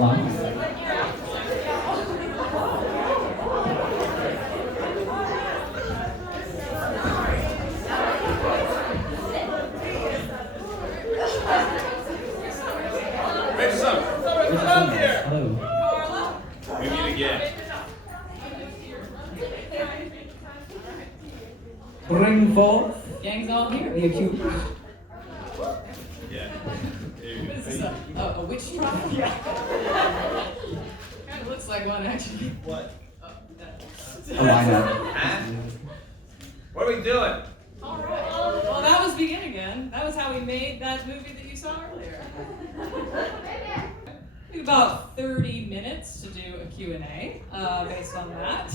Hello. Hello. Carla? We meet again. Bring forth. Gang's all here. The accused. Yeah. What is this, a witch trial? Yeah. Kind of looks like one, actually. What? Oh, that. Oh, I know. Huh? What are we doing? All right. Well, that was Begin Again. That was how we made that movie that you saw earlier. We had about 30 minutes to do a Q&A based on that.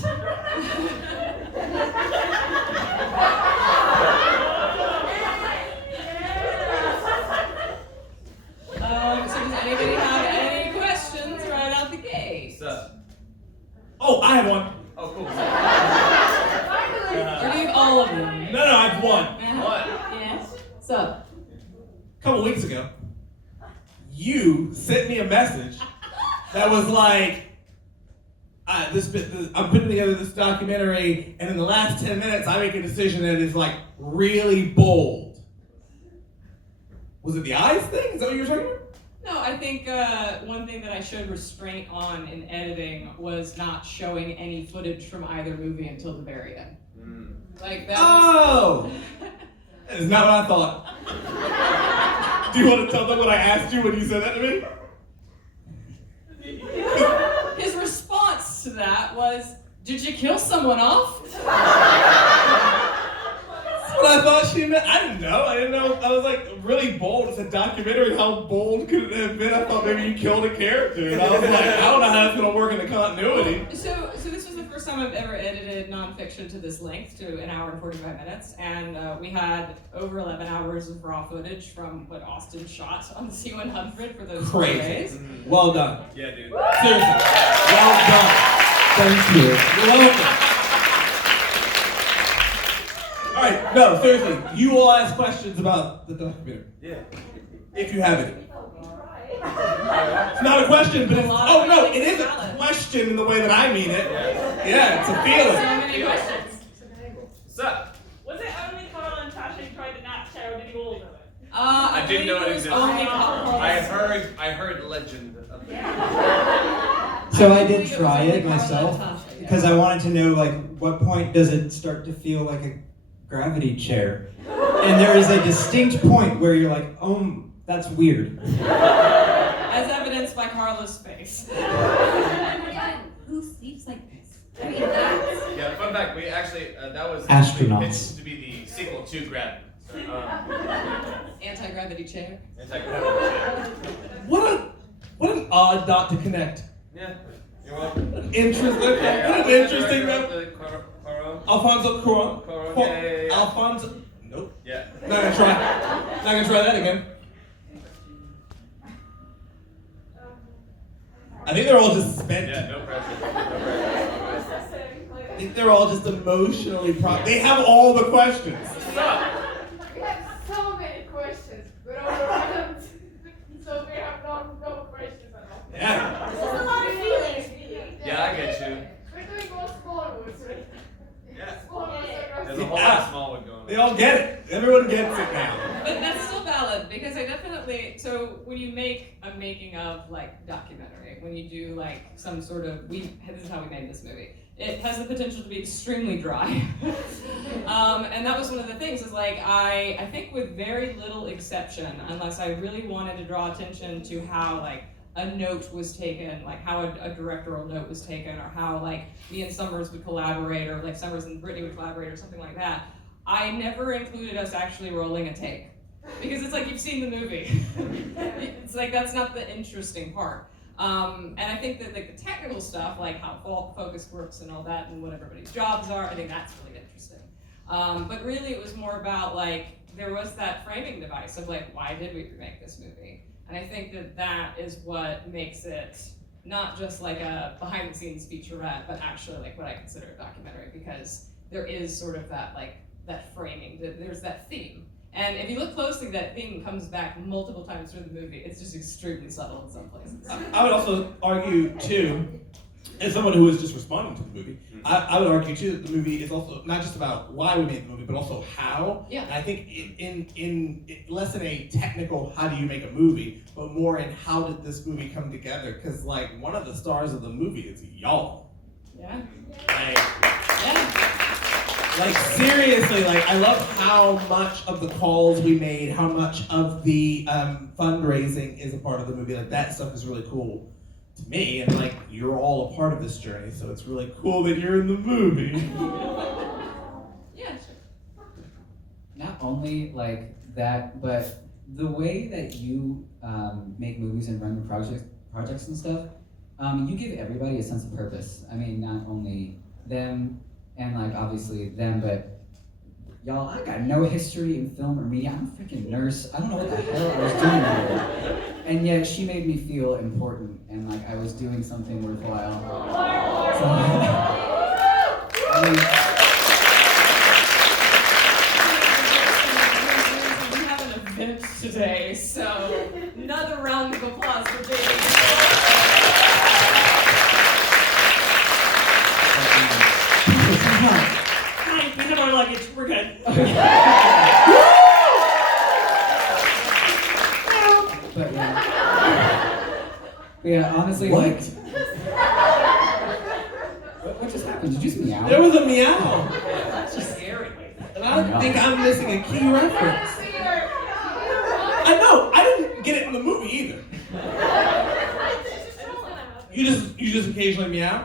So does anybody have any questions right out the gate? What's up? Oh, I have one. Oh, cool. Or do you have all of them? No, I have one. What? Yes. So. A couple weeks ago, you sent me a message that was like, I'm putting together this documentary, and in the last 10 minutes, I make a decision that is like really bold. Was it the eyes thing? Is that what you were talking about? No, I think one thing that I showed restraint on in editing was not showing any footage from either movie until the very end. Like that. Oh! That is not what I thought. Do you want to tell them what I asked you when you said that to me? His response to that was, "Did you kill someone off?" That's what I thought she meant. I didn't know. I was like really bold. It's a documentary. How bold could it have been? I thought maybe you killed a character. And I was like, I don't know how that's going to work in the continuity. So this was the first time I've ever edited nonfiction to this length, to an hour and 45 minutes, and we had over 11 hours of raw footage from what Austin shot on the C100 for those 4 days. Crazy. Well done. Yeah, dude. Seriously. Well done. Thank you. You're welcome. All right, no, seriously, you will ask questions about the documentary, Yeah. if you have any. It's not a question, but it's, oh no, it is a question in the way that I mean it. Yeah, it's a So feeling. many questions. What's up? Was it only Carla and Tasha who tried to nap share, or did you all do it? I didn't know it was existed. only Carla. I heard legend of it. So I did try it myself because I wanted to know, like, what point does it start to feel like a gravity chair? And there is a distinct point where you're like, oh, that's weird. As evidenced by Carla's face. Who sleeps like this? I mean, that's... Yeah, fun fact, we actually, that was Astronauts. pitched to be the sequel to Gravity. So, Anti-gravity chair. anti-gravity. What an odd dot to connect. Yeah. You're welcome. Interesting. What an interesting. Caro. Alfonso Cuarón. Cuarón, yeah. Alfonso. Nope. Yeah. Not gonna try. Not gonna try that again. I think they're all just spent. Yeah, no pressure. No pressure. I think they're all just emotionally They have all the questions. What's up? We have so many questions, but overwhelmed. So we have no questions at all. Yeah. There's a lot of feelings. Yeah, I get you. We're doing all Smallwoods, right? Yeah. Smallwoods There's a whole lot of Smallwood going on. They all get it. Everyone gets it now. But that's still valid because I definitely, so when you make a making of like documentary, when you do like some sort of, this is how we made this movie, it has the potential to be extremely dry. And that was one of the things is like, I think with very little exception, unless I really wanted to draw attention to how like a note was taken, like how a directorial note was taken, or how like me and Summers would collaborate, or like Summers and Brittany would collaborate, or something like that. I never included us actually rolling a take. Because it's like you've seen the movie. It's like that's not the interesting part. And I think that like the technical stuff, like how focus works and all that, and what everybody's jobs are, I think that's really interesting. But really it was more about like, there was that framing device of like, why did we remake this movie? And I think that that is what makes it not just like a behind the scenes featurette, but actually like what I consider a documentary, because there is sort of that like, that framing, there's that theme. And if you look closely, that theme comes back multiple times through the movie. It's just extremely subtle in some places. I would also argue, too, as someone who is just responding to the movie, I would argue, too, that the movie is also not just about why we made the movie, but also how. Yeah. And I think in less in a technical, how do you make a movie, but more in how did this movie come together? Because, like, one of the stars of the movie is y'all. Yeah. Like seriously, like I love how much of the calls we made, how much of the fundraising is a part of the movie. Like that stuff is really cool to me, and like you're all a part of this journey, so it's really cool that you're in the movie. Yeah, sure. Not only like that, but the way that you make movies and run the projects and stuff, you give everybody a sense of purpose. I mean, not only them. And like obviously them, but y'all, I got no history in film or media. I'm a freaking nurse. I don't know what the hell I was doing there. And yet she made me feel important and like I was doing something worthwhile. So, I mean, we have an event today, so another round of applause for David. Hi, we have our luggage. We're good. But yeah, honestly, What? like, what just happened? Did you just meow? There was a meow, That's just scary. and I think I'm missing a key reference. I know, I didn't get it in the movie either. You just occasionally meow?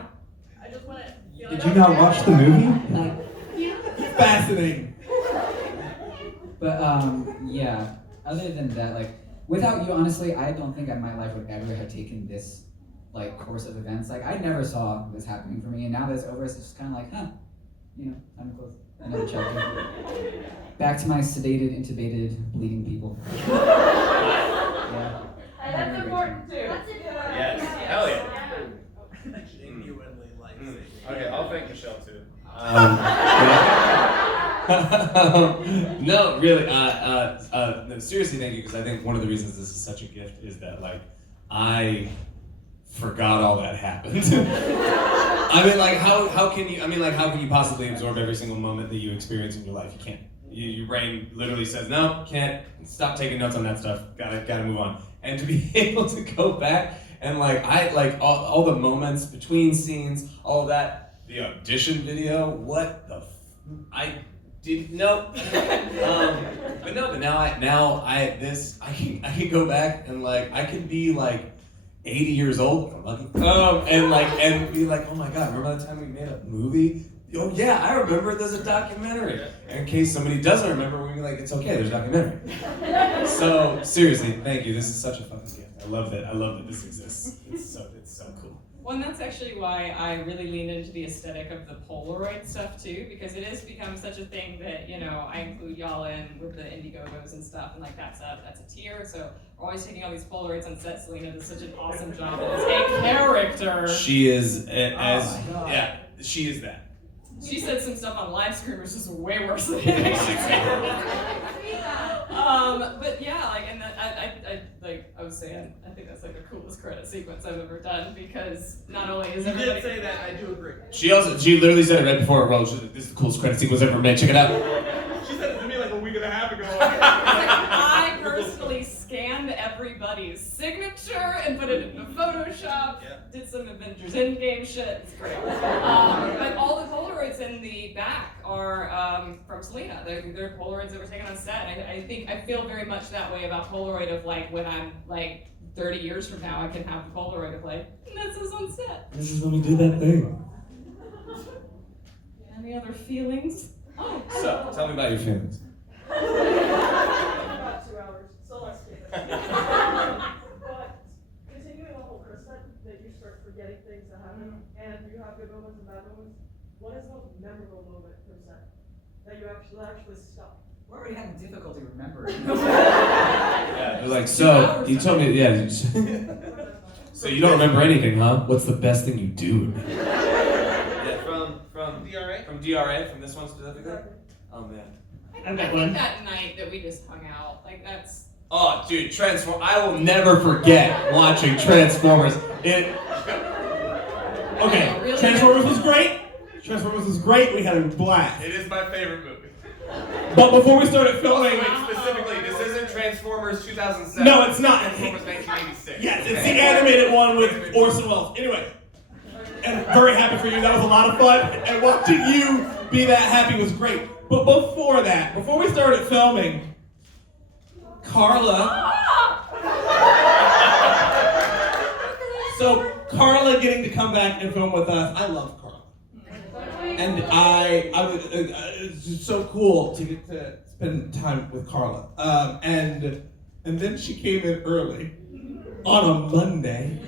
I just want to. Did you not watch the movie? Fascinating. But yeah. Other than that, like, without you, honestly, I don't think my life would ever have taken this like course of events. Like, I never saw this happening for me, and now that it's over, it's just kind of like, huh, you know, time to close another chapter. Back to my sedated, intubated, bleeding people. Yeah. And that's important too. Yes. Hell yeah. Genuinely like Okay, I'll thank Michelle too. No, really. No, seriously, thank you, because I think one of the reasons this is such a gift is that like I forgot all that happened. I mean, like how can you? I mean, like how can you possibly absorb every single moment that you experience in your life? You can't. Your brain literally says no, can't. Stop taking notes on that stuff. Gotta move on. And to be able to go back and like all the moments between scenes, all that. The audition video, what the I didn't know. But now I can go back and like I can be like 80 years old if I'm lucky. And be like, oh my god, remember that time we made a movie? Oh yeah, I remember there's a documentary. In case somebody doesn't remember, we'll be like, it's okay, there's a documentary. So seriously, thank you. This is such a fucking gift. I love that this exists. It's so cool. Well, and that's actually why I really lean into the aesthetic of the Polaroid stuff too, because it has become such a thing that, you know, I include y'all in with the Indiegogos and stuff, and like that's a tier. So we're always taking all these Polaroids on set. Selena does such an awesome job as a character. She is she is that. She said some stuff on live stream which is way worse than it actually but yeah, like, and that, I was saying, I think that's like the coolest credit sequence I've ever done, because not only is You everybody... did say that, I do agree. She literally said it right before it rolled. She's like, this is the coolest credit sequence ever made. Check it out. She said it to me like a week and a half ago. I personally scanned everybody's signature and put it into Photoshop, did some Avengers Endgame shit, it's great. But all the Polaroids in the back are from Selena. They're Polaroids that were taken on set. I feel very much that way about Polaroid, of like when I'm like 30 years from now, I can have the Polaroid of like, this is on set. This is when we do that thing. Any other feelings? Oh, So, tell me about your feelings. About 2 hours, so let's do it. But continuing on what Chris said, that you start forgetting things that happen, and you have good moments and bad moments. What is the most memorable moment per se that you actually stuck? We're already having difficulty remembering. Yeah, like, so, you told me, yeah. So you don't remember anything, huh? What's the best thing you do? Yeah, from DRA? From DRA, from this one specifically. Oh man. I I've I got think one. that night that we just hung out, like that's. Oh, dude, I will never forget watching Transformers. Okay, Really? Transformers was great. Transformers was great. We had a blast. It is my favorite movie. But before we started Also, filming, wait, specifically, this isn't Transformers 2007. no, it's not. Transformers 1986. Yes, it's the animated one with Orson Welles. Anyway, and very happy for you. That was a lot of fun. And watching you be that happy was great. But before that, before we started filming, Carla. So Carla getting to come back and film with us. I love Carla. And it's just so cool to get to spend time with Carla. And then she came in early on a Monday.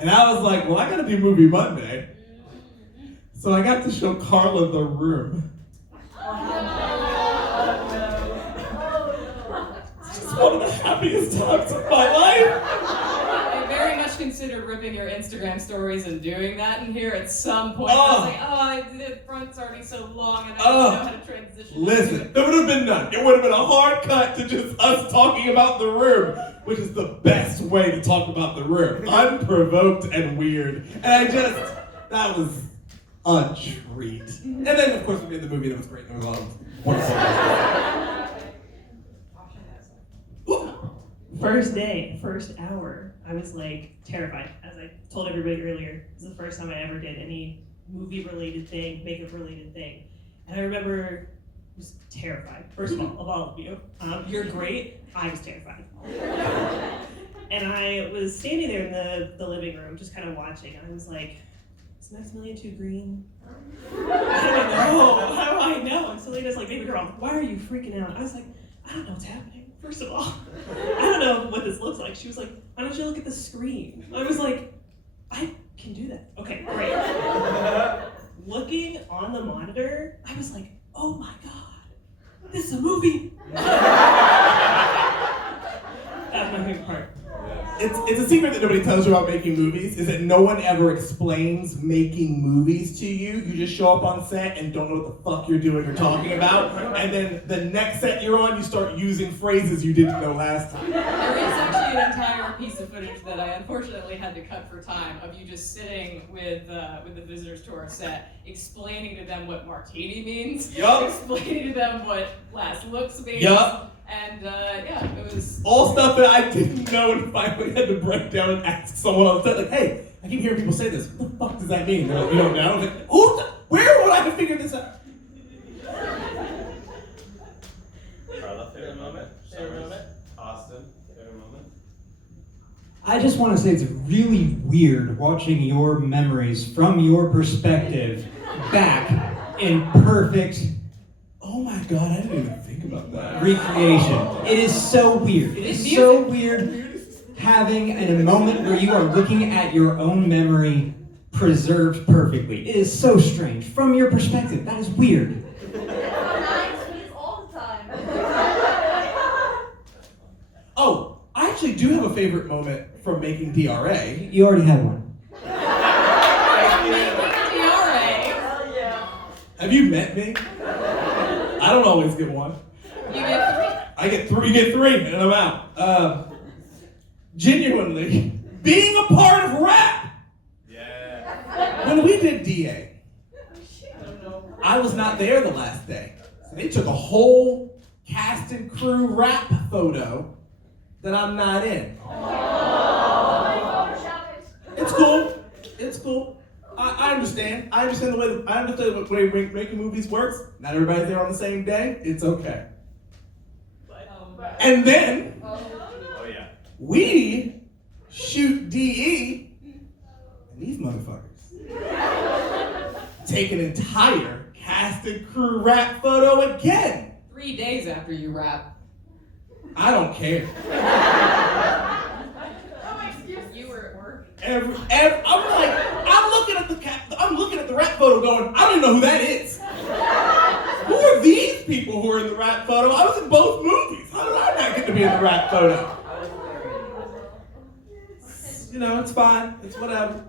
And I was like, well, I gotta do movie Monday. So I got to show Carla the room. It's just one of the happiest times of my life. I very much considered ripping your Instagram stories and doing that in here at some point. I was like, the front's already so long and I don't know how to transition. Listen, there would have been none. It would have been a hard cut to just us talking about the room, which is the best way to talk about the room. Unprovoked and weird. And that was a treat. And then, of course, we made the movie that was great. There was a lot of wonderful First day, first hour, I was like terrified. As I told everybody earlier, it was the first time I ever did any movie-related thing, makeup-related thing. And I remember just terrified, first of all of you. You're great, I was terrified. And I was standing there in the living room, just kind of watching, and I was like, is Maximilian too green? I don't know, how do I know? And Selena's like, baby girl, why are you freaking out? I was like, I don't know what's happening. First of all, I don't know what this looks like. She was like, why don't you look at the screen? I was like, I can do that. Okay, great. Looking on the monitor, I was like, oh my God, this is a movie. That's my favorite part. It's a secret that nobody tells you about making movies, is that no one ever explains making movies to you. You just show up on set and don't know what the fuck you're doing or talking about. And then the next set you're on, you start using phrases you didn't know last time. There is actually an entire piece of footage that I unfortunately had to cut for time of you just sitting with the visitors to our set, explaining to them what martini means, explaining to them what last looks means. And it was all stuff that I didn't know and finally had to break down and ask someone on set, like, hey, I keep hearing people say this. What the fuck does that mean? They're like, you don't know? I was like, where would I have figured this out? Carla, favorite moment? Austin, favorite moment? I just want to say it's really weird watching your memories from your perspective back in perfect Oh my God, I didn't even think about that. recreation. It is so weird. It is so weird having a moment where you are looking at your own memory preserved perfectly. It is so strange. From your perspective, that is weird. all the time. Oh, I actually do have a favorite moment from making DRA. You already had one. Have you met me? I don't always get one. You get 3. I get 3. You get 3, and I'm out. Genuinely, being a part of rap. Yeah. When we did DA, I was not there the last day. So they took a whole cast and crew rap photo that I'm not in. It's cool. It's cool. I understand. I understand the way making movies works. Not everybody's there on the same day. It's okay. And then we shoot DE, and these motherfuckers take an entire cast and crew rap photo again. 3 days after you rap. I don't care. You were at work. I'm looking at the rap photo going, I don't even know who that is. Who are these people who are in the rap photo? I was in both movies. How did I not get to be in the rap photo? You know, it's fine. It's whatever.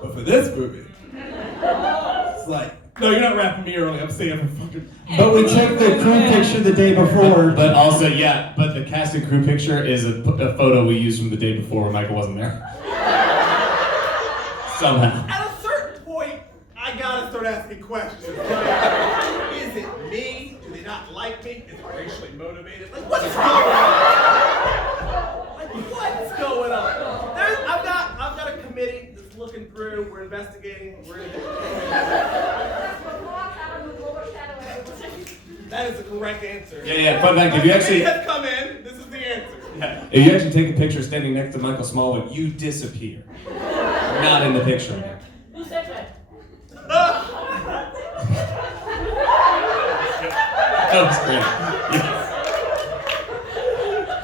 But for this movie, it's like, No, you're not rapping me early. I'm saying for fucking. But we took the crew picture the day before. But also, yeah, but the cast and crew picture is a photo we used from the day before when Michael wasn't there. Somehow. At a certain point, I gotta start asking questions. Like, is it me? Do they not like me? Is it racially motivated? Like, what's going on? Like, what's going on? I've got a committee that's looking through. We're investigating. That is the correct answer. Yeah. Fun fact: if you actually have come in, this is the answer. Yeah. If you actually take a picture standing next to Michael Smallwood, you disappear. You're not in the picture anymore. Who said that? That was great.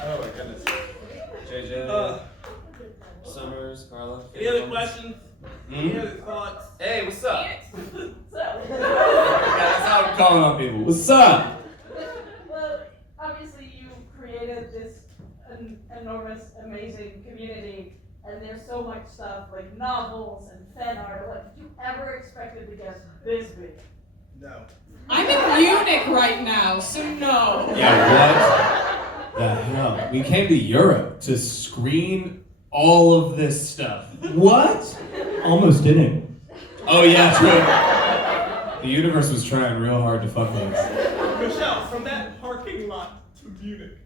Oh my goodness. JJ, Summers, Carla. Any other questions? Any Hmm? other thoughts? Hey, what's up? So, That's how I'm calling on people. What's up? well, obviously you created this enormous, amazing community, and there's so much stuff like novels and fan art. What did you ever expected to get this big? No. I'm in Munich right now, so no. Yeah, what the hell? We came to Europe to screen all of this stuff. What? Almost didn't. Oh yeah, true. The universe was trying real hard to fuck with us. Michelle, from that parking lot to Munich.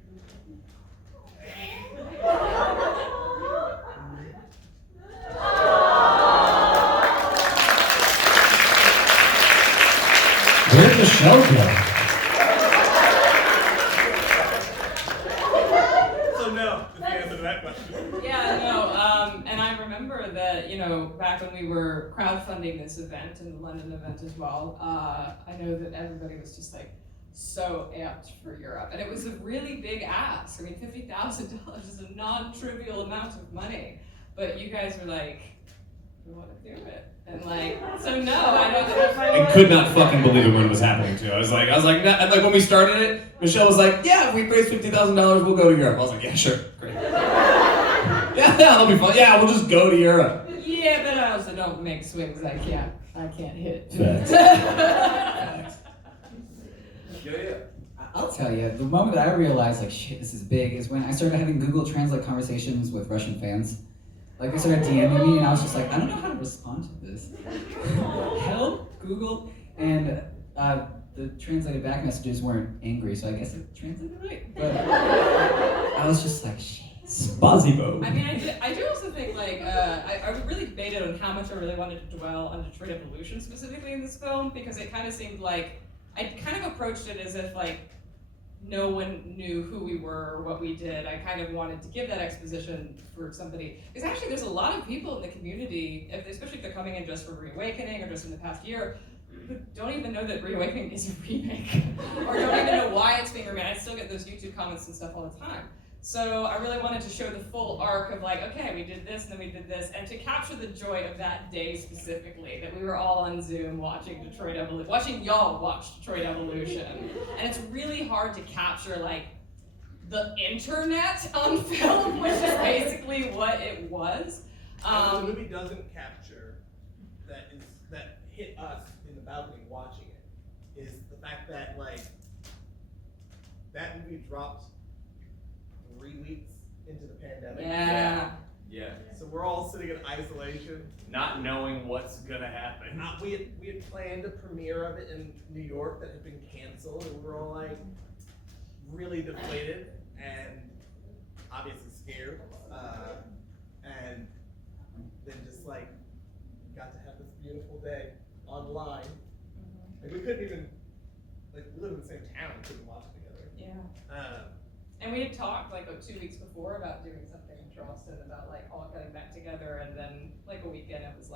Where'd Michelle go? So no, is the answer to that question. Yeah, no, and I remember that, back when we were crowdfunding this event and the London event as well, I know that everybody was just like so amped for Europe. And it was a really big ask. I mean, $50,000 is a non-trivial amount of money. But you guys were like, we want to do it. And so no, I know that I could not fucking believe it when it was happening too. I was like, no. And like when we started it, Michelle was like, yeah, if we raise $50,000, we'll go to Europe. I was like, yeah, sure, great. Yeah, that'll be fun. Yeah, we'll just go to Europe. yeah, but I also don't make swings I can't hit. Yeah. I'll tell you, the moment that I realized, like, shit, this is big, is when I started having Google Translate conversations with Russian fans. Like, they started DMing me, and I was just like, I don't know how to respond to this. Help, Google. And the translated back messages weren't angry, so I guess it translated right. But I was just like, shit. Spazzy I mean, I do also think, I really debated on how much I really wanted to dwell on Detroit Evolution specifically in this film, because it kind of seemed like, I kind of approached it as if, no one knew who we were or what we did. I kind of wanted to give that exposition for somebody. Because actually there's a lot of people in the community, especially if they're coming in just for Reawakening or just in the past year, who don't even know that Reawakening is a remake. Or don't even know why it's being remade. I still get those YouTube comments and stuff all the time. So I really wanted to show the full arc of okay, we did this and then we did this, and to capture the joy of that day specifically, that we were all on Zoom watching Detroit Evolution, watching y'all watch Detroit Evolution. And it's really hard to capture the internet on film, which is basically what it was. What the movie doesn't capture that hit us in the balcony watching it is the fact that that movie dropped 3 weeks into the pandemic. Yeah. So we're all sitting in isolation, Not knowing what's gonna happen. we had planned a premiere of it in New York that had been canceled, and we were all really deflated and obviously scared, and then just got to have this beautiful day online. We couldn't even we live in the same town, we couldn't watch it together. Yeah. And we had talked 2 weeks before about doing something in Charleston about all getting back together, and then a weekend it was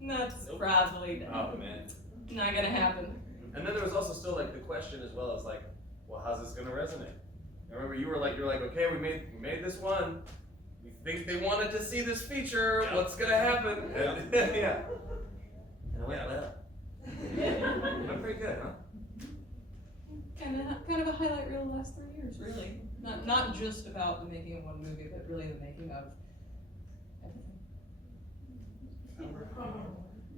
that's probably Oh man. not gonna happen. And then there was also still the question as well as well, how's this gonna resonate? I remember you were okay, we made this one. We think they wanted to see this feature. Yeah. What's gonna happen? And, yeah. And I went, Yeah. well. I'm pretty good, huh? Kind of a highlight reel of the last 3 years, really. Not just about the making of one movie, but really the making of everything.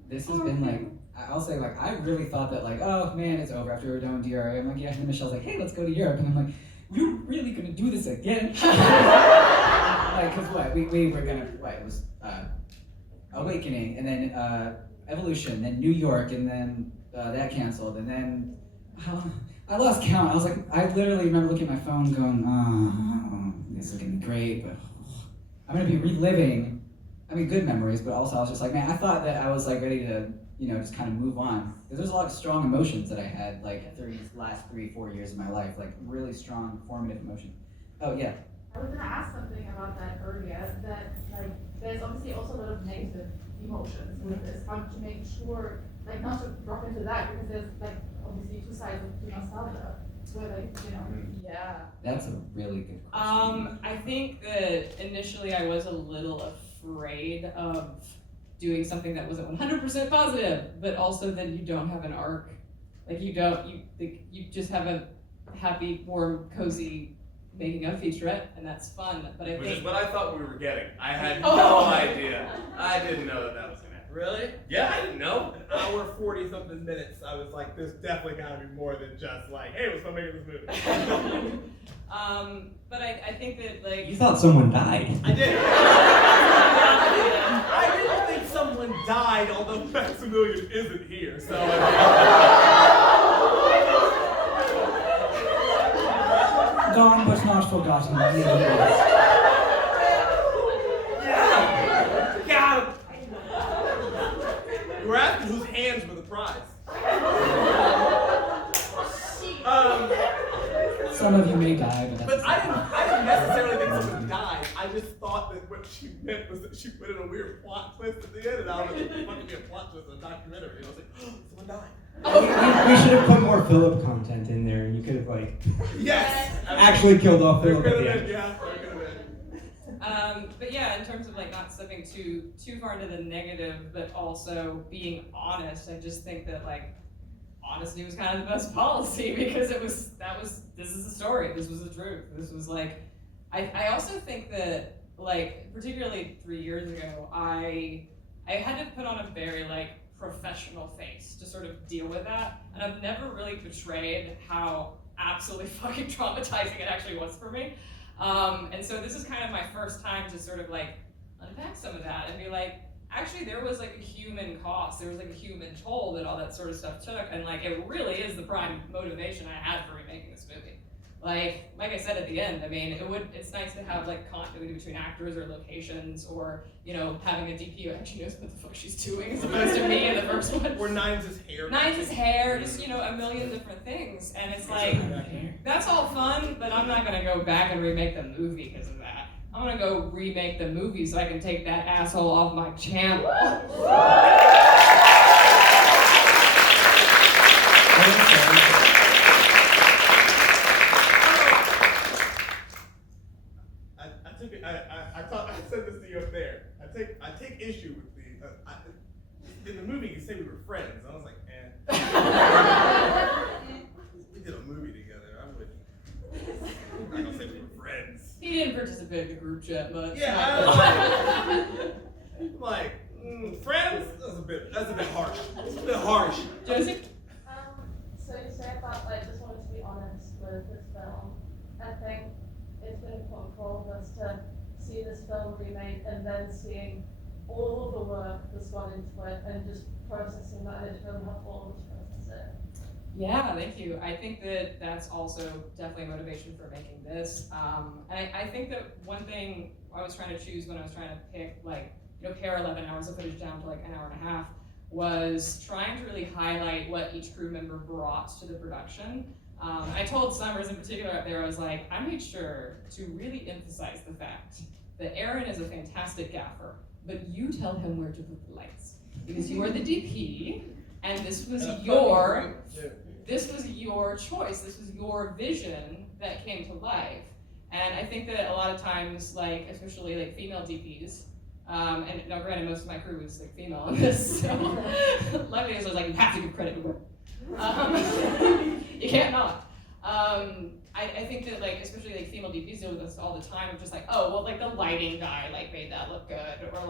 This has been I'll say like I really thought that like, oh man, it's over after we were done with DRA. I'm like, yeah. And then Michelle's like, hey, let's go to Europe. And I'm like, you're really gonna do this again? Like, cause what we were gonna it was Awakening, and then Evolution, then New York, and then that canceled, and then I lost count. I was like, I literally remember looking at my phone, going, oh, this is gonna be great, but I'm gonna be reliving. I mean, good memories, but also I was just like, man, I thought that I was like ready to, just kind of move on. Because there's a lot of strong emotions that I had, like, through these last 3-4 years of my life, like, really strong, formative emotion. Oh, yeah. I was gonna ask something about that earlier, that, like, there's obviously also a lot of negative emotions with this. How to make sure, like, not to drop into that, because there's, like, obviously two sides of nostalgia, where, like, Yeah. That's a really good question. I think that initially I was a little afraid of doing something that wasn't 100% positive, but also that you don't have an arc. Like you just have a happy, warm, cozy making of featurette, and that's fun. But Which think is what I thought we were getting. I had no idea. I didn't know that was gonna happen. Really? Yeah, I didn't know. An hour 40 something minutes. I was like, there's definitely gotta be more than just like, hey, what's fun making this movie. But I think that like You thought someone died. I did. I didn't think someone died, although Maximilian isn't here. So. Gone but not forgotten. Yeah. Got him. We're asking whose hands were the prize. Some of you may die, But I didn't necessarily think someone died. I just thought that what she meant was that she put in a weird plot twist at the end, and I was like, what could be a plot twist in a documentary? And I was like, oh, someone died. We should have put more Philip content in there, and you could have like Yes. actually killed off There Philip could at have the been, end. yeah. There could have been. But yeah, in terms of like not slipping too far into the negative, but also being honest, I just think that like honesty was kind of the best policy because this is the story, this was the truth, this was like, I also think that like particularly 3 years ago, I had to put on a very like professional face to sort of deal with that, and I've never really betrayed how absolutely fucking traumatizing it actually was for me. And so this is kind of my first time to sort of like unpack some of that and be like, actually there was like a human cost, there was like a human toll that all that sort of stuff took, and like it really is the prime motivation I had for remaking this movie. Like I said at the end, I mean, it's nice to have like continuity between actors or locations, or having a DP who actually knows what the fuck she's doing as opposed to me in the first one. Or Nines' hair, just a million different things, and it's like that's all fun, but I'm not gonna go back and remake the movie because of that. I'm gonna go remake the movie so I can take that asshole off my channel. I said this to you up there. I take issue with in the movie you say we were friends. I was like, we did a movie together. I'm not gonna say we were friends. He didn't participate in the group chat much. Yeah, I'm like, friends? That's a bit harsh. It's a bit harsh. Josie? So you said about just wanted to be honest with this film. I think it's been important for all of us to see this film remade and then seeing all of the work that's gone into it and just processing that. It's really helpful all of us process it. Yeah, thank you. I think that that's also definitely a motivation for making this. And I think that one thing I was trying to choose when I was trying to pick, pare 11 hours of footage down to like an hour and a half, was trying to really highlight what each crew member brought to the production. I told Summers in particular up there, I was like, I made sure to really emphasize the fact that Aaron is a fantastic gaffer, but you tell him where to put the lights. Because you are the DP, and this was your choice, this was your vision that came to life. And I think that a lot of times, especially female DPs, and now granted most of my crew is female in this, so luckily I was like, you have to give credit to women. You can't not. I think that especially female DPs deal with this all the time of just the lighting guy made that look good, or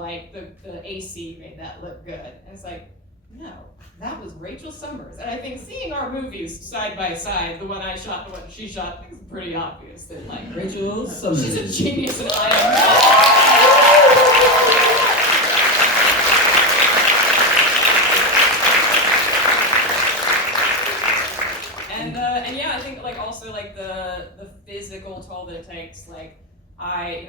the AC made that look good. And it's like, no, that was Rachel Summers. And I think seeing our movies side by side, the one I shot, the one she shot, I think it's pretty obvious that like Rachel Summers. she's a genius and I am. And yeah, I think like also like the physical toll that it takes, like I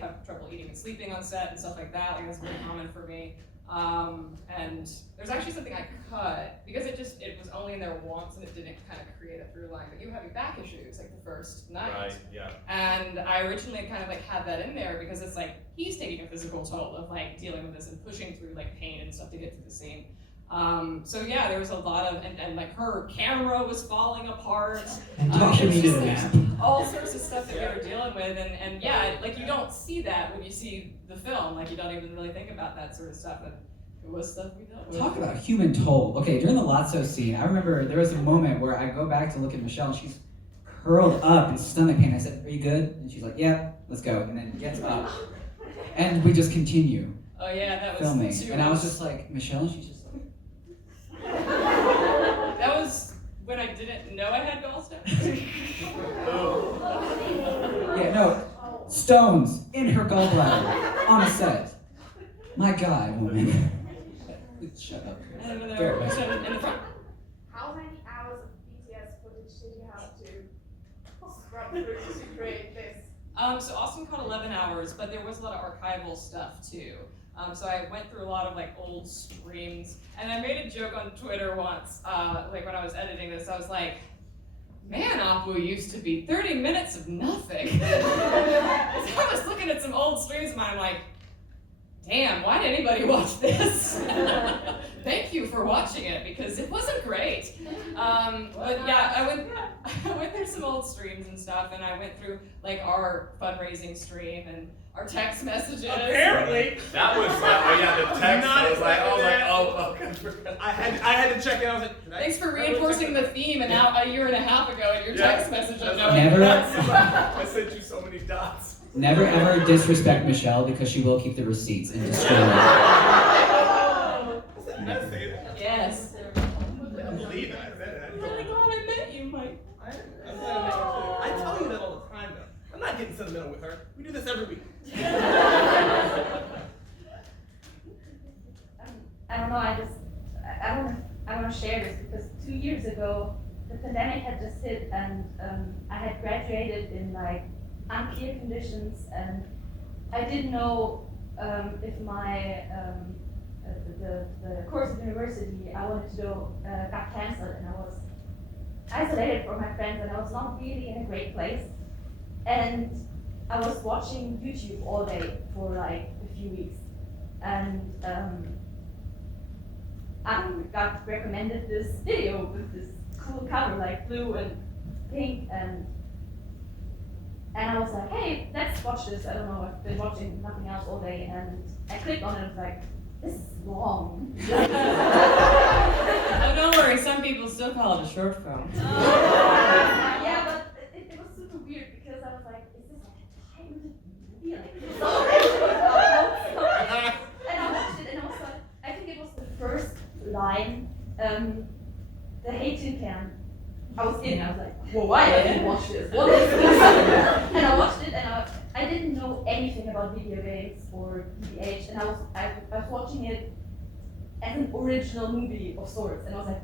have trouble eating and sleeping on set and stuff like that. Like that's very common for me. And there's actually something I cut because it was only in there once and it didn't kind of create a through line. But you having back issues like the first night. Right, yeah. And I originally kind of like had that in there because it's like he's taking a physical toll of like dealing with this and pushing through like pain and stuff to get through the scene. So yeah, there was a lot of and like her camera was falling apart. And Tasha It's needed just, a like, nap. all sorts of stuff that we were dealing with, and yeah, like you don't see that when you see the film. Like you don't even really think about that sort of stuff. And it was stuff we dealt with. Talk about human toll. Okay, during the Lotso scene, I remember there was a moment where I go back to look at Michelle and she's curled up in stomach pain. I said, "Are you good?" And she's like, "Yeah, let's go." And then gets up, and we just continue Oh yeah, that was filming. too And I was much. just like, Michelle, and she's just like, That was when I didn't know I had gallstones. yeah, no, stones in her gallbladder on a set. My God, woman. Shut up. And then Fair. in the front. How many hours of BTS footage did you have to scrub through to create this? So Austin caught 11 hours, but there was a lot of archival stuff too. So I went through a lot of like old streams, and I made a joke on Twitter once, like when I was editing this, I was like, man, Apu used to be 30 minutes of nothing. So I was looking at some old streams of mine, I'm like, damn, why did anybody watch this? Thank you for watching it, because it wasn't great. But yeah, I went through some old streams and stuff, and I went through like our fundraising stream and our text messages. Apparently, That was oh yeah, the text. Not I was like, expecting fuck. I had to check it. I was like, Thanks for reinforcing the theme and now a year and a half ago in your Yeah. text message. That's of Never- I sent you so many dots. Never ever disrespect Michelle because she will keep the receipts and destroy them. Did I say that? Yes. I don't believe it. I said it. Oh my God, I met you, Mike. I tell you that all the time, though. I'm not getting sentimental with her. We do this every week. I don't know, I want to share this because 2 years ago, the pandemic had just hit and I had graduated in like unclear conditions and I didn't know if my, the course of university I wanted to do got cancelled and I was isolated from my friends and I was not really in a great place. And I was watching YouTube all day for like a few weeks. And I got recommended this video with this cool cover, like blue and pink, and I was like, hey, let's watch this. I don't know, I've been watching nothing else all day, and I clicked on it and was like, this is long. Oh, don't worry, some people still call it a short film. Yeah, but it was super weird because I was like, is this like a timed movie? Like, and I watched it and I was like, I think it was the first line, the Hey Tin Can. I was in, I was like, well, why did I watch this? What is this? And I watched it and I didn't know anything about video games or PBH, and I was watching it as an original movie of sorts, and I was like,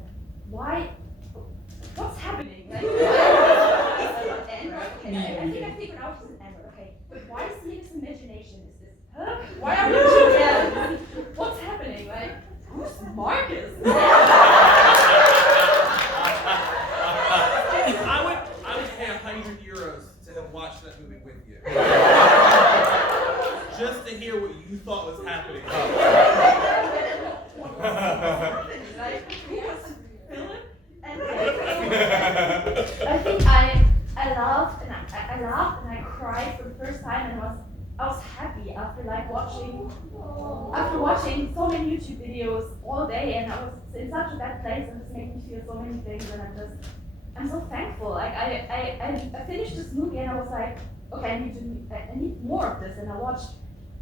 why? What's happening? Like, okay, I think I figured out it's an Android. Okay, but why is he in his imagination? Is this? Huh? Why are we together? What's happening? Like, who's Marcus? I would pay €100 to have watched that movie with you. Just to hear what you thought was happening. Like, who was Philip? And I think I laughed and I cried for the first time, and I was happy after watching so many YouTube videos all day, and I was in such a bad place, and it's making me feel so many things, and I'm so thankful. Like I finished this movie and I was like, okay, I need more of this, and I watched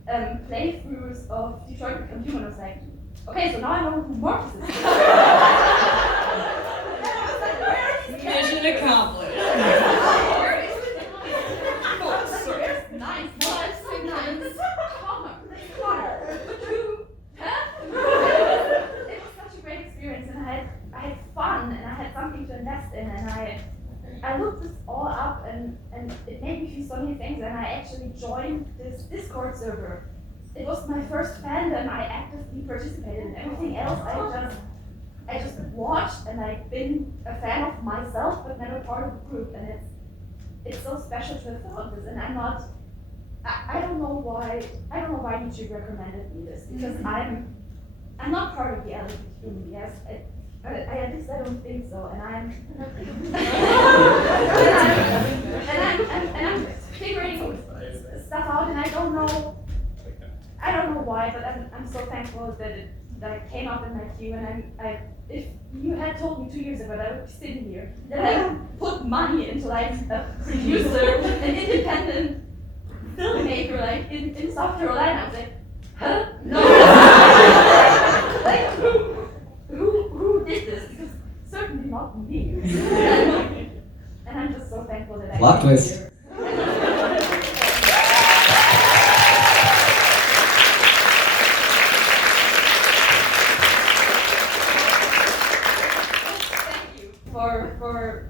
playthroughs of Detroit Reawakening, and I was like, okay, so now I know who Marcus is. Mission accomplished. Where's nice? Nice. Connor. Huh? It was such a great experience, and I had fun, and I had something to invest in, and I looked this all up, and it made me feel so many things, and I actually joined this Discord server. It was my first fandom. I actively participated in everything else. I just watched, and I've been a fan of myself, but never part of the group, and it's so special to have found this, and I don't know why YouTube recommended me this, because I'm not part of the LGBT community. Yes, at least I don't think so, and I'm figuring stuff out, and I don't know why, but I'm so thankful that I came up in my queue, and if you had told me 2 years ago that I would be sitting here, that I would put money into like a producer, an independent filmmaker, like in South Carolina, I was like, huh? No. Like who did this? Because certainly not me. And I'm just so thankful that I Plot came twist. here.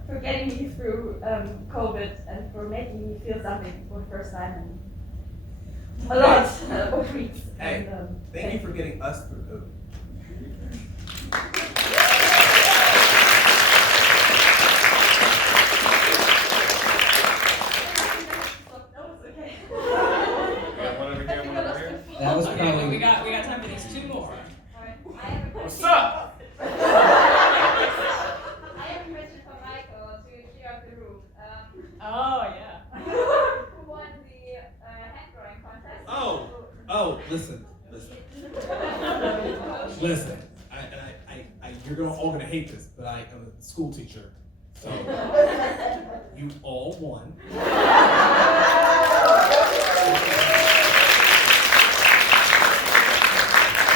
For getting me through COVID and for making me feel something for the first time in a lot of weeks. Hey, And, thank you for getting us through COVID. That was Okay, probably. well, we got time for these 2 more. What's up? I have a question for Michael to clear up the room. Oh yeah. Who won the hand drawing contest? Oh, listen. You're all gonna hate this, but I am a school teacher, so you all won.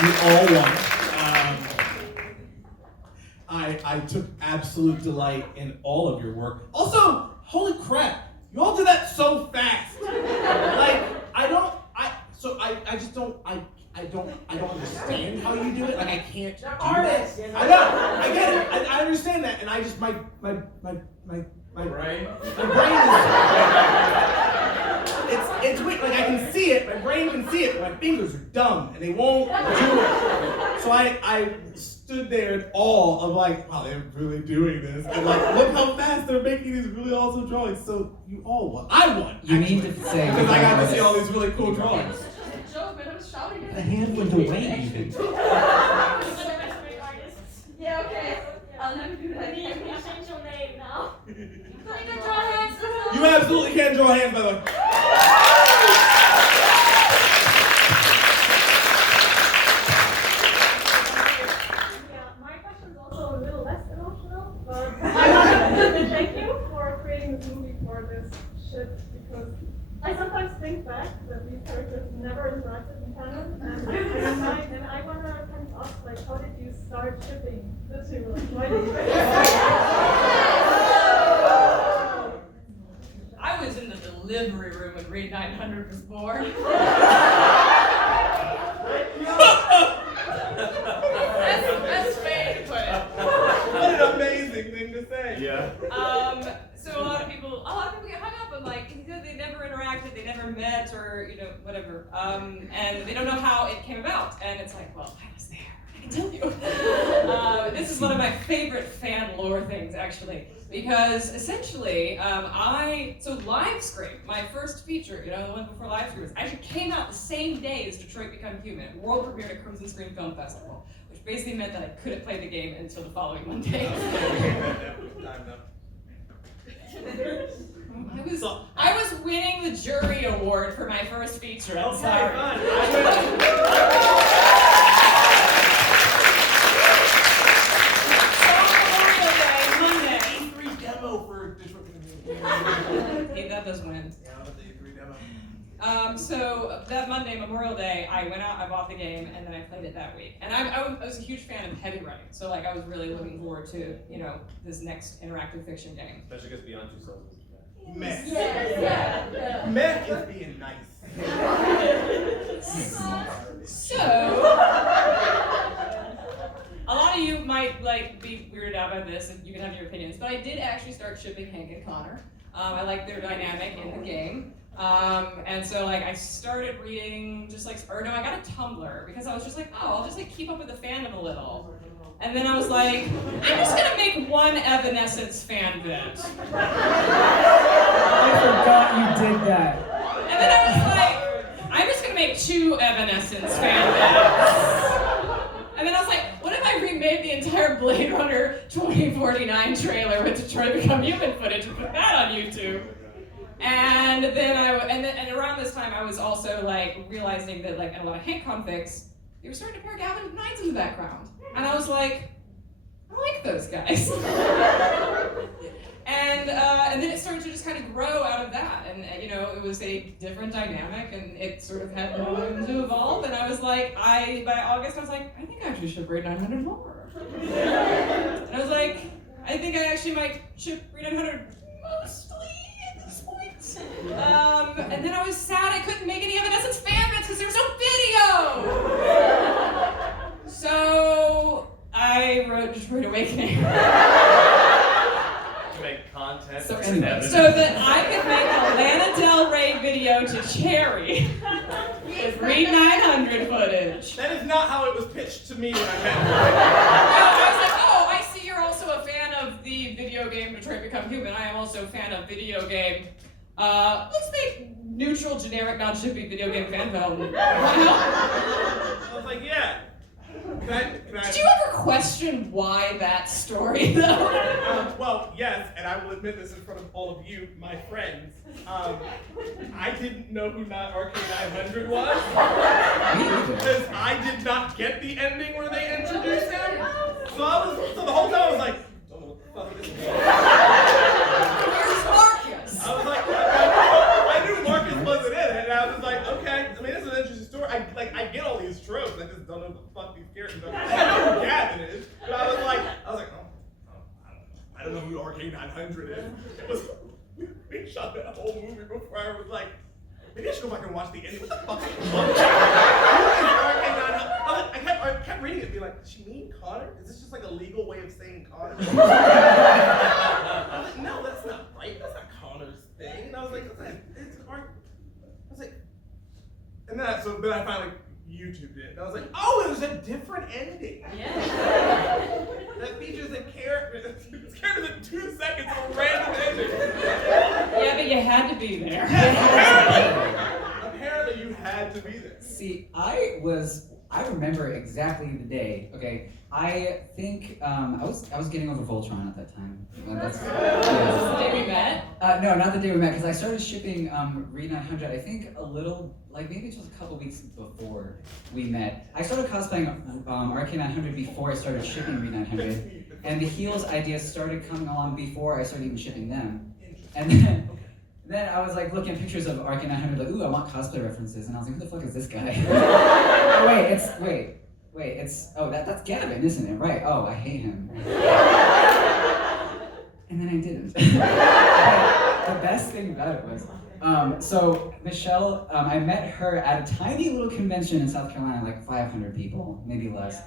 You all won. I took absolute delight in all of your work. Also, holy crap, you all did that so fast. Like, I don't understand how you do it. Like, I can't do that. I know, I get it. I understand that, and I just my brain is. It's weird. Like, I can see it. My brain can see it, but my fingers are dumb and they won't do it. So I stood there in awe of like, wow, they're really doing this, and like, look how fast they're making these really awesome drawings. So you all won. I won. You mean to say because I got to see all these really cool drawings. The hand went away even. Yeah, okay. I'll never do that. You can change your name now. You absolutely can draw hands, by the way. Yeah, my question is also a little less emotional, but I want to thank you for creating this movie for this shit, because I sometimes think back that these characters never interacted in canon, and I wonder kind of ask, like, how did you start shipping the two? Like, why did you I was in the delivery room when Read 900 was born. That's fair to put it. What an amazing thing to say. Yeah. So a lot of people get hung up on like, they never interacted, they never met, or whatever. And they don't know how it came about. And it's like, well, I was there. I can tell you. This is one of my favorite fan lore things, actually, because essentially, Livescream, my first feature, the one before Livescream, actually came out the same day as Detroit Become Human, world premiered at Crimson Screen Film Festival, which basically meant that I couldn't play the game until the following Monday. I was winning the jury award for my first feature. I'm sorry. Monday. E3 demo for Detroit Hey, that does win. Yeah, the E3 demo. So that Monday, Memorial Day, I went out, I bought the game, and then I played it that week. And I was a huge fan of heavy writing, so like I was really looking forward to, you know, this next interactive fiction game. Especially because Iannantuono is Meh. Yeah. Meh is being nice. So, a lot of you might like be weirded out by this, and you can have your opinions, but I did actually start shipping Hank and Connor. I like their dynamic in the game. And so like I started reading just like, or no, I got a Tumblr because I was just like, oh, I'll just like keep up with the fandom a little. And then I was like, I'm just gonna make one Evanescence fan bit. I forgot you did that. And then I was like, I'm just gonna make 2 Evanescence fan bits. And then I was like, what if I remade the entire Blade Runner 2049 trailer with Detroit Become Human footage and put that on YouTube? And then and around this time I was also like realizing that like in a lot of Hank confics, they were starting to pair Gavin with Knights in the background. And I was like, I like those guys. And then it started to just kind of grow out of that. And you know, it was a different dynamic and it sort of had room to evolve. And I was like, by August I was like, I think I actually should read 900 more. And I was like, I think I actually might ship read 900 mostly at this point. And then I was sad I couldn't make any Evanescence fan bits because there was no video. So I wrote Detroit Reawakening. To make content. So for anyway. evidence. So that I could make a Lana Del Rey video to Cherry with Read 900 footage. That is not how it was pitched to me when I met No, her. I was like, oh, I see you're also a fan of the video game Detroit Become Human. I am also a fan of video game. Let's make neutral, generic, non-shipping video game fan film. Wanna help? I was like, yeah. Can I? Did you ever question why that story, though? Well, yes, and I will admit this in front of all of you, my friends. I didn't know who RK900 was. Because I did not get the ending where they introduced him. So the whole time I was like, don't know what the fuck this is. Where's Marcus? I was like, I knew Marcus wasn't in it, and I was like, okay. I mean, this is an interesting story. I get all these tropes. I just don't know what the fuck these characters are. I know who Gavin is, but I was like, oh, I don't know who RK900 is. It was we shot that whole movie before I was like, maybe I should go back and watch the ending. What the fuck? Who is RK900? I kept reading it and be like, does she mean Connor? Is this just like a legal way of saying Connor? I was like, no, that's not right. That's not Connor's thing. And I was like, it's Connor. I was like, and then I finally YouTubed it. And I was like, oh, it was a different ending. Yeah. That features a character. This character's in 2 seconds of a random ending. Yeah, but you had to be there. Apparently you had to be there. See, I remember exactly the day. Okay, I think I was getting over Voltron at that time. Is this the day we met? No, not the day we met, because I started shipping Read 900. I think a little, like maybe just a couple weeks before we met. I started cosplaying RK900 before I started shipping Read 900, and the Heels ideas started coming along before I started even shipping them. And then I was like looking at pictures of RK900, like, ooh, I want cosplay references, and I was like, who the fuck is this guy? That's Gavin, isn't it? Right? Oh, I hate him. And then I didn't. The best thing about it was, so Michelle, I met her at a tiny little convention in South Carolina, like 500 people, maybe less.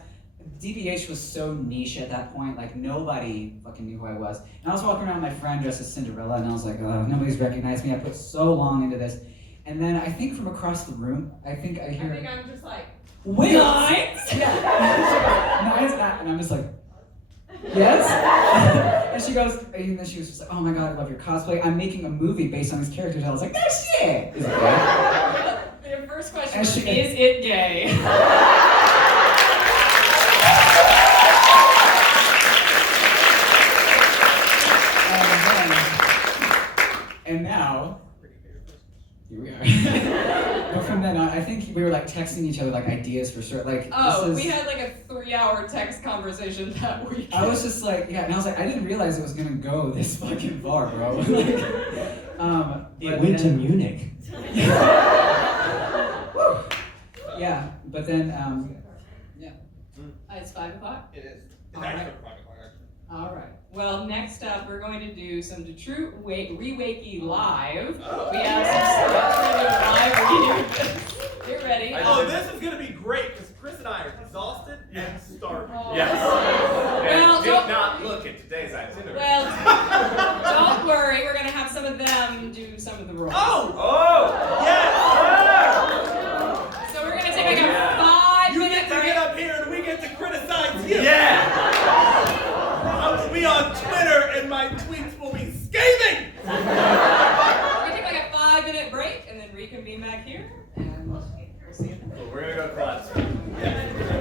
DBH was so niche at that point, like nobody fucking knew who I was. And I was walking around with my friend dressed as Cinderella, and I was like, oh, nobody's recognized me. I put so long into this. And then I think from across the room, I think I hear. I think I'm just like, wait! Nines? Yeah. Nines, and I'm just like, yes? And she goes, and then she was just like, oh my god, I love your cosplay. I'm making a movie based on these characters. I was like, no shit! Is it gay? Your first question And was, she- is it gay? And now, here we are. But from then on, I think we were like texting each other like ideas for sure. Like, We had like a 3-hour text conversation that week. I was just like, yeah, and I was like, I didn't realize it was gonna go this fucking far, bro. It went to Munich. Yeah, but then It's 5 o'clock? It is. It's All actually right. 5 o'clock, actually. All right. Well, next up, we're going to do some Detroit Rewakening live. Oh. We have some stuff to do live. Get ready. Oh, this is gonna be great because Chris and I are exhausted and starving. Yes. Well, And did don't- not look at today's itinerary. Well, don't worry. We're going to have some of them do some of the roles. Oh! Oh! Yes! So we're going to take like a Yeah. 5-minute You get to break. get up here and we get to criticize you. Yeah! I will be on Twitter and my tweets will be scathing. We're going to take like a 5-minute break and then reconvene back here. And we'll see you then. So we're gonna go collapse. Yes.